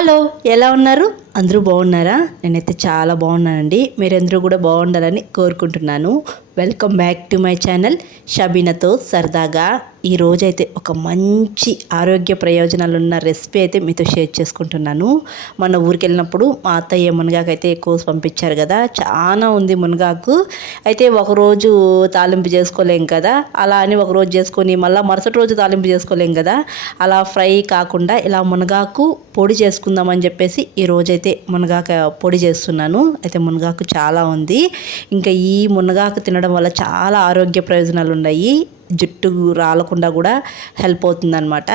Hello, ఎలా ఉన్నారు? అందరూ బాగున్నారా? నేనైతే చాలా బాగున్నానండి. మీరందరూ కూడా బాగుండాలని కోరుకుంటున్నాను. Welcome back to my channel షబీనాతో సరదాగా. ఈరోజైతే ఒక మంచి ఆరోగ్య ప్రయోజనాలు ఉన్న రెసిపీ అయితే మీతో షేర్ చేసుకుంటున్నాను. మన ఊరికి వెళ్ళినప్పుడు మా అత్తయ్య మునగాకు అయితే కోసి పంపించారు కదా, చాలా ఉంది మునగాకు. అయితే ఒకరోజు తాలింపు చేసుకోలేం కదా, అలా అని ఒకరోజు చేసుకొని మళ్ళీ మరుసటి రోజు తాలింపు చేసుకోలేం కదా, అలా ఫ్రై కాకుండా ఇలా మునగాకు పొడి చేసుకుందామని చెప్పేసి ఈరోజైతే మునగాకు పొడి చేస్తున్నాను. అయితే మునగాకు చాలా ఉంది. ఇంకా ఈ మునగాకు తినడం వల్ల చాలా ఆరోగ్య ప్రయోజనాలు ఉన్నాయి. జుట్టు రాలకుండా కూడా హెల్ప్ అవుతుందన్నమాట.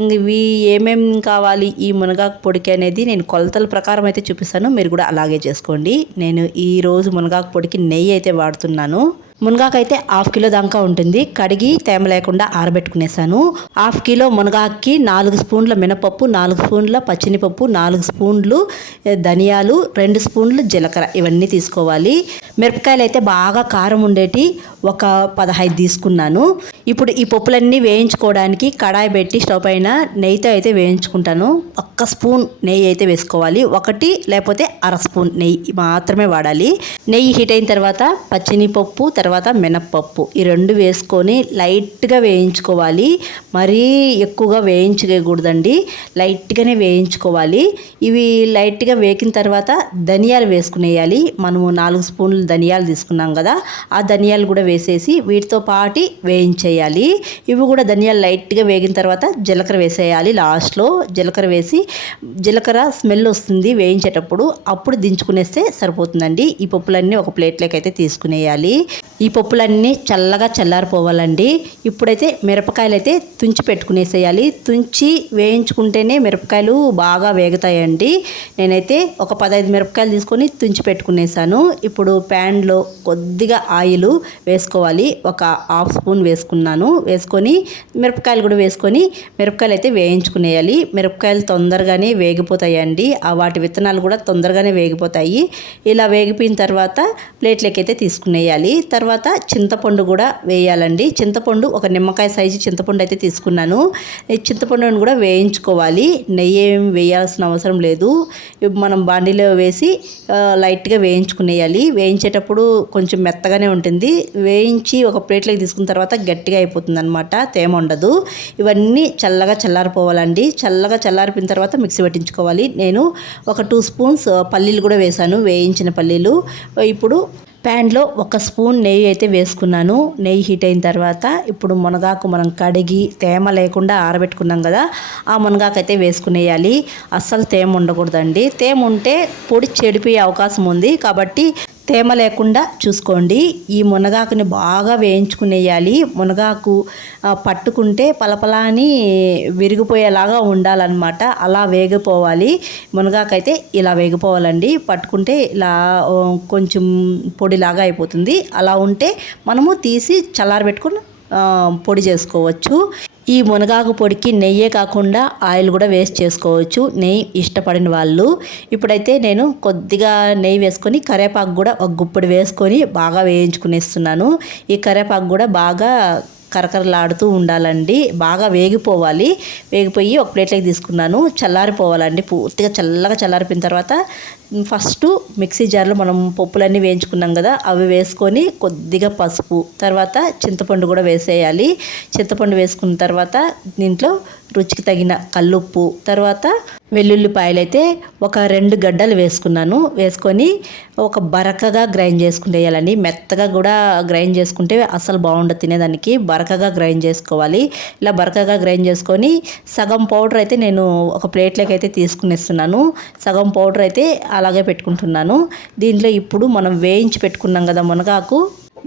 ఇంక ఇవి ఏమేమి కావాలి ఈ మునగాకు పొడికి అనేది నేను కొలతల ప్రకారం అయితే చూపిస్తాను. మీరు కూడా అలాగే చేసుకోండి. నేను ఈరోజు మునగాకు పొడికి నెయ్యి అయితే వాడుతున్నాను. మునగాకు అయితే 1/2 కిలో దాకా ఉంటుంది. కడిగి తేమ లేకుండా ఆరబెట్టుకునేసాను. 1/2 కిలో మునగాకుకి 4 స్పూన్ల మినపప్పు, 4 స్పూన్ల పచ్చినిపప్పు, 4 స్పూన్లు ధనియాలు, 2 స్పూన్లు జీలకర్ర, ఇవన్నీ తీసుకోవాలి. మిరపకాయలు అయితే బాగా కారం ఉండేటి ఒక 15 తీసుకున్నాను. ఇప్పుడు ఈ పప్పులన్నీ వేయించుకోవడానికి కడాయి పెట్టి స్టవ్ పైన నెయ్యితో అయితే వేయించుకుంటాను. 1 స్పూన్ నెయ్యి అయితే వేసుకోవాలి. 1 లేకపోతే 1/2 స్పూన్ నెయ్యి మాత్రమే వాడాలి. నెయ్యి హీట్ అయిన తర్వాత పచ్చినిపప్పు, తర్వాత మినప్పప్పు, ఈ 2 వేసుకొని లైట్గా వేయించుకోవాలి. మరీ ఎక్కువగా వేయించకూడదండి, లైట్గానే వేయించుకోవాలి. ఇవి లైట్గా వేగిన తర్వాత ధనియాలు వేసుకునేయాలి. మనము 4 స్పూన్లు ధనియాలు తీసుకున్నాం కదా, ఆ ధనియాలు కూడా వేసేసి వీటితో పాటు వేయించేయాలి. ఇవి కూడా ధనియాలు లైట్గా వేగిన తర్వాత జీలకర్ర వేసేయాలి. లాస్ట్లో జీలకర్ర వేసి, జీలకర్ర స్మెల్ వస్తుంది వేయించేటప్పుడు, అప్పుడు దించుకునేస్తే సరిపోతుందండి. ఈ పప్పులన్నీ ఒక ప్లేట్లోకి అయితే తీసుకునేయాలి. ఈ పప్పులన్నీ చల్లగా చల్లారిపోవాలండి. ఇప్పుడైతే మిరపకాయలు అయితే తుంచి పెట్టుకునేసేయాలి. తుంచి వేయించుకుంటేనే మిరపకాయలు బాగా వేగుతాయండి. నేనైతే ఒక 15 మిరపకాయలు తీసుకొని తుంచి పెట్టుకునేసాను. ఇప్పుడు ప్యాన్లో కొద్దిగా ఆయిల్ వేసుకోవాలి. ఒక 1/2 స్పూన్ వేసుకున్నాను. వేసుకొని మిరపకాయలు కూడా వేసుకొని మిరపకాయలు అయితే వేయించుకునేయాలి. మిరపకాయలు తొందరగానే వేగిపోతాయండి. వాటి విత్తనాలు కూడా తొందరగానే వేగిపోతాయి. ఇలా వేగిపోయిన తర్వాత ప్లేట్లోకి అయితే తీసుకునేయాలి. తర్వాత చింతపండు కూడా వేయాలండి. చింతపండు ఒక నిమ్మకాయ సైజు చింతపండు అయితే తీసుకున్నాను. ఈ చింతపండును కూడా వేయించుకోవాలి. నెయ్యి ఏం వేయాల్సిన అవసరం లేదు. మనం బాండీలో వేసి లైట్గా వేయించుకునేయాలి. వేయించేటప్పుడు కొంచెం మెత్తగానే ఉంటుంది. వేయించి ఒక ప్లేట్లోకి తీసుకున్న తర్వాత గట్టిగా అయిపోతుంది అనమాట, తేమ ఉండదు. ఇవన్నీ చల్లగా చల్లారిపోవాలండి. చల్లగా చల్లారిపోయిన తర్వాత మిక్సీ పట్టించుకోవాలి. నేను ఒక 2 స్పూన్స్ పల్లీలు కూడా వేసాను, వేయించిన పల్లీలు. ఇప్పుడు ప్యాన్లో 1 స్పూన్ నెయ్యి అయితే వేసుకున్నాను. నెయ్యి హీట్ అయిన తర్వాత ఇప్పుడు మునగాకు మనం కడిగి తేమ లేకుండా ఆరబెట్టుకున్నాం కదా, ఆ మునగాకు అయితే వేసుకునేయాలి. అస్సలు తేమ ఉండకూడదండి. తేమ ఉంటే పొడి చెడిపోయే అవకాశం ఉంది, కాబట్టి తేమ లేకుండా చూసుకోండి. ఈ మునగాకుని బాగా వేయించుకునేయాలి. మునగాకు పట్టుకుంటే పలపలాని విరిగిపోయేలాగా ఉండాలన్నమాట, అలా వేగిపోవాలి. మునగాకు అయితే ఇలా వేగిపోవాలండి. పట్టుకుంటే ఇలా కొంచెం పొడిలాగా అయిపోతుంది. అలా ఉంటే మనము తీసి చల్లారబెట్టుకుని పొడి చేసుకోవచ్చు. ఈ మునగాకు పొడికి నెయ్యే కాకుండా ఆయిల్ కూడా వేస్ట్ చేసుకోవచ్చు, నెయ్యి ఇష్టపడిన వాళ్ళు. ఇప్పుడైతే నేను కొద్దిగా నెయ్యి వేసుకొని కరివేపాకు కూడా ఒక గుప్పెడు వేసుకొని బాగా వేయించుకునేస్తున్నాను. ఈ కరివేపాకు కూడా బాగా కరకరలాడుతూ ఉండాలండి. బాగా వేగిపోవాలి. వేగిపోయి ఒక ప్లేట్లోకి తీసుకున్నాను. చల్లారిపోవాలండి, పూర్తిగా చల్లగా చల్లారిపోయిన తర్వాత ఫస్ట్ మిక్సీ జార్లో మనం పప్పులన్నీ వేయించుకున్నాం కదా, అవి వేసుకొని కొద్దిగా పసుపు, తర్వాత చింతపండు కూడా వేసేయాలి. చింతపండు వేసుకున్న తర్వాత దీంట్లో రుచికి తగిన కల్లుప్పు, తర్వాత వెల్లుల్లిపాయలు అయితే ఒక 2 గడ్డలు వేసుకున్నాను. వేసుకొని ఒక బరకగా గ్రైండ్ చేసుకునేయాలండి. మెత్తగా కూడా గ్రైండ్ చేసుకుంటే అసలు బాగుండదు తినేదానికి. బరకగా గ్రైండ్ చేసుకోవాలి. ఇలా బరకగా గ్రైండ్ చేసుకొని సగం పౌడర్ అయితే నేను ఒక ప్లేట్లోకి అయితే తీసుకునేస్తున్నాను. సగం పౌడర్ అయితే అలాగే పెట్టుకుంటున్నాను. దీంట్లో ఇప్పుడు మనం వేయించి పెట్టుకున్నాం కదా మునగాకు,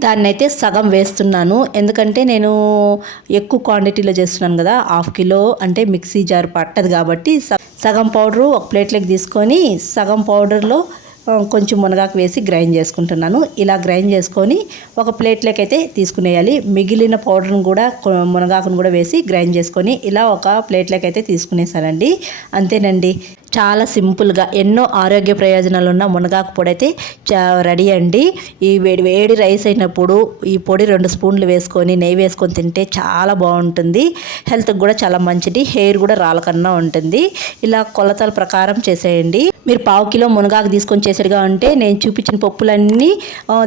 దాన్ని అయితే సగం వేస్తున్నాను. ఎందుకంటే నేను ఎక్కువ క్వాంటిటీలో చేస్తున్నాను కదా, 1/2 కిలో అంటే మిక్సీ జార్ పట్టదు కాబట్టి సగం పౌడరు ఒక ప్లేట్లోకి తీసుకొని సగం పౌడర్లో కొంచెం మునగాకు వేసి గ్రైండ్ చేసుకుంటున్నాను. ఇలా గ్రైండ్ చేసుకొని ఒక ప్లేట్లోకి అయితే తీసుకునేయాలి. మిగిలిన పౌడర్ను కూడా మునగాకును కూడా వేసి గ్రైండ్ చేసుకొని ఇలా ఒక ప్లేట్లోకి అయితే తీసుకునేసానండి. అంతేనండి, చాలా సింపుల్గా ఎన్నో ఆరోగ్య ప్రయోజనాలు ఉన్న మునగాకు పొడి అయితే రెడీ అండి. ఈ వేడి రైస్ అయినప్పుడు ఈ పొడి 2 స్పూన్లు వేసుకొని నెయ్యి వేసుకొని తింటే చాలా బాగుంటుంది. హెల్త్కి కూడా చాలా మంచిది. హెయిర్ కూడా రాలకన్నా ఉంటుంది. ఇలా కొలతల ప్రకారం చేసేయండి. మీరు 1/2 కిలో మునగాకు తీసుకొని చేసేట్టుగా ఉంటే నేను చూపించిన పప్పులన్నీ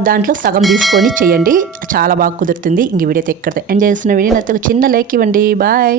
దాంట్లో సగం తీసుకొని చేయండి. చాలా బాగా కుదురుతుంది. ఇంక వీడియో అయితే ఇక్కడ ఎంజాయ్ చేస్తున్న వీడియో అయితే ఒక చిన్న లైక్ ఇవ్వండి. బాయ్.